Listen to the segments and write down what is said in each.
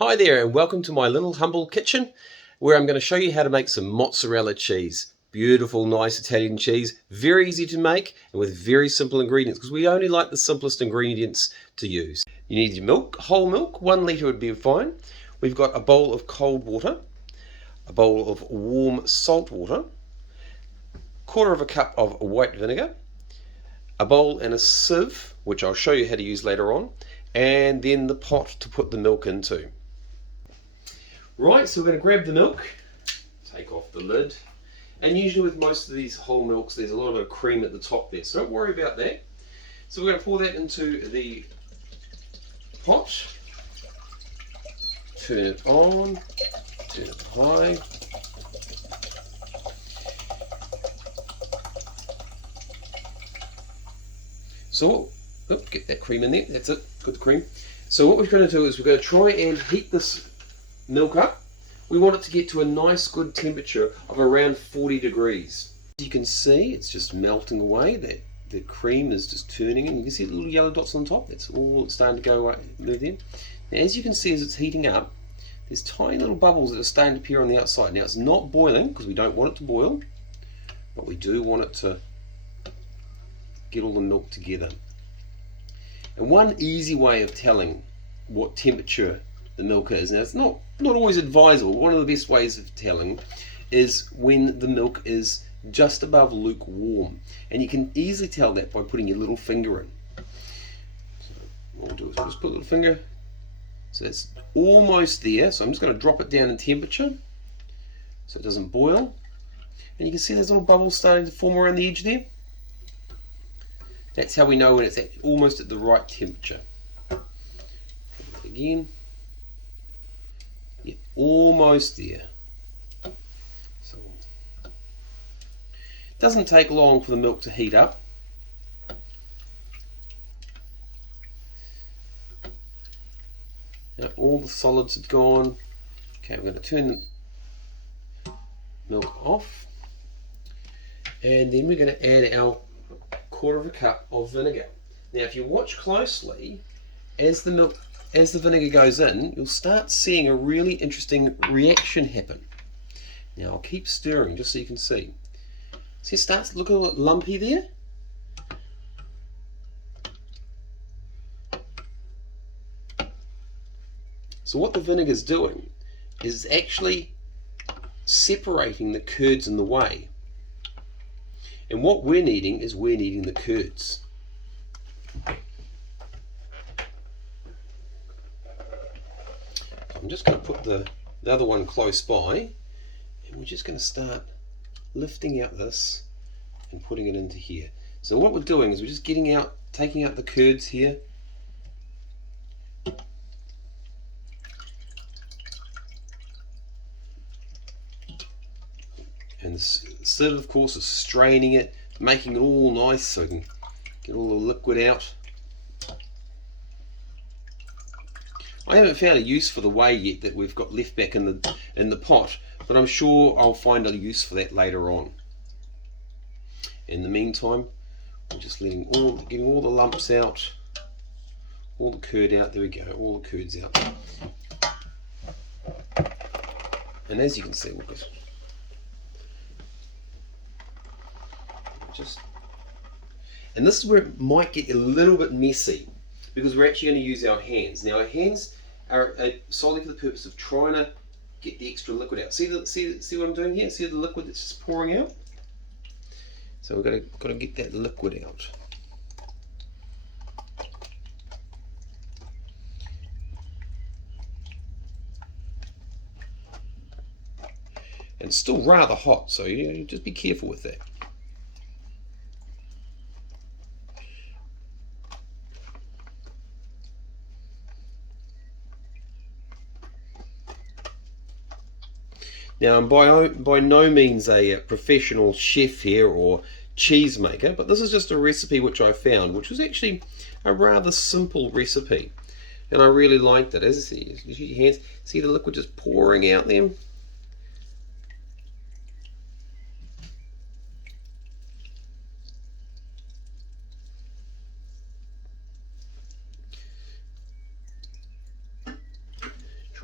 Hi there and welcome to my little humble kitchen where I'm going to show you how to make some mozzarella cheese. Beautiful, nice Italian cheese, very easy to make and with very simple ingredients because we only like the simplest ingredients to use. You need your milk, whole milk, 1 litre would be fine. We've got a bowl of cold water, a bowl of warm salt water, 1/4 cup of white vinegar, a bowl and a sieve, which I'll show you how to use later on, and then the pot to put the milk into. Right, so we're going to grab the milk, take off the lid, and usually with most of these whole milks there's a little bit of cream at the top there, so don't worry about that. So we're going to pour that into the pot, turn it on, turn it high. So, get that cream in there, that's it, good cream. So what we're going to do is we're going to try and heat this milk up. We want it to get to a nice good temperature of around 40 degrees. As you can see, it's just melting away. That the cream is just turning, and you can see the little yellow dots on top. That's all starting to go away, move in. Now, as you can see, as it's heating up, there's tiny little bubbles that are starting to appear on the outside. Now, it's not boiling because we don't want it to boil, but we do want it to get all the milk together. And one easy way of telling what temperature the milk is, now it's not always advisable, one of the best ways of telling is when the milk is just above lukewarm, and you can easily tell that by putting your little finger in. So what we'll do is we'll just put a little finger, so it's almost there, so I'm just going to drop it down in temperature so it doesn't boil, and you can see there's little bubbles starting to form around the edge there. That's how we know when it's almost at the right temperature. Again. Yeah, almost there. So, it doesn't take long for the milk to heat up. Now all the solids have gone. Okay, we're going to turn the milk off, and then we're going to add our 1/4 cup of vinegar. Now if you watch closely, as the vinegar goes in, you'll start seeing a really interesting reaction happen. Now I'll keep stirring just so you can see. See, it starts to look a little lumpy there. So what the vinegar's doing is it's actually separating the curds in the whey. And what we're needing is the curds. I'm just going to put the other one close by, and we're just going to start lifting out this and putting it into here. So what we're doing is we're just taking out the curds here. And the sieve, of course, is straining it, making it all nice so we can get all the liquid out. I haven't found a use for the whey yet that we've got left back in the pot, but I'm sure I'll find a use for that later on. In the meantime, we're just getting all the lumps out, all the curd out. There we go, all the curds out. And as you can see, look at and this is where it might get a little bit messy because we're actually going to use our hands. Now our hands are solely for the purpose of trying to get the extra liquid out. See what I'm doing here? See the liquid that's just pouring out? So we've got to get that liquid out. And it's still rather hot, so you just be careful with that. Now I'm by no means a professional chef here or cheese maker, but this is just a recipe which I found, which was actually a rather simple recipe, and I really liked it. As you see, use your hands, see the liquid just pouring out there.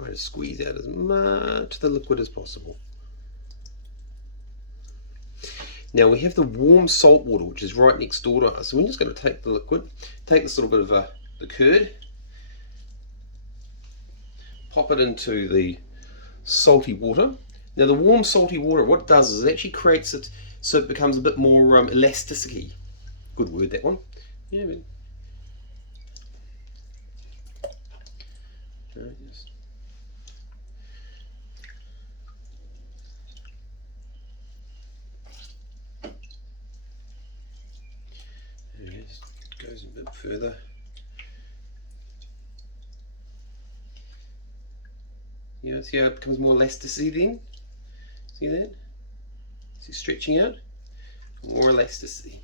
Try to squeeze out as much of the liquid as possible. Now we have the warm salt water, which is right next door to us. So we're just going to take the liquid, take this little bit of the curd, pop it into the salty water. Now the warm salty water, what it does is it actually creates it so it becomes a bit more elasticity. Good word, that one. Yeah, but just goes a bit further. Yeah, see how it becomes more elasticity then? See that? See, stretching out? More elasticity.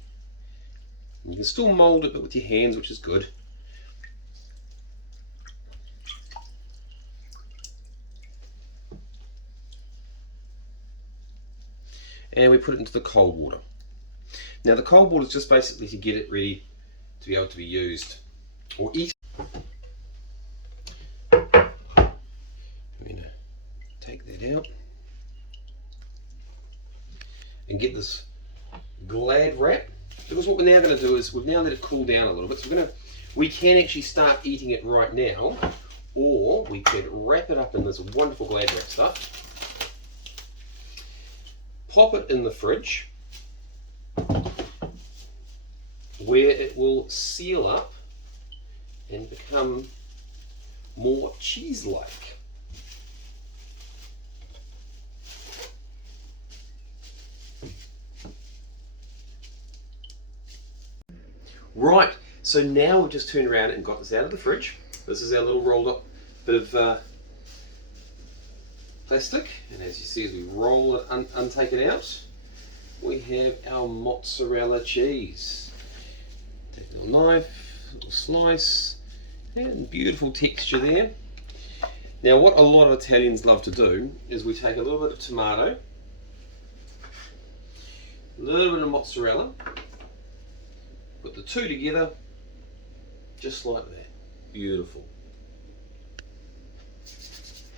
And you can still mould it, but with your hands, which is good. And we put it into the cold water. Now the cold water is just basically to get it ready to be able to be used or eaten. I'm going to take that out and get this Glad wrap, because what we're now going to do is we've now let it cool down a little bit. So we can actually start eating it right now, or we could wrap it up in this wonderful Glad wrap stuff, pop it in the fridge where it will seal up and become more cheese-like. Right, so now we've just turned around and got this out of the fridge. This is our little rolled up bit of plastic, and as you see, as we roll it, untake it out, we have our mozzarella cheese. Take a little knife, a little slice, and beautiful texture there. Now what a lot of Italians love to do is we take a little bit of tomato, a little bit of mozzarella, put the two together, just like that. Beautiful.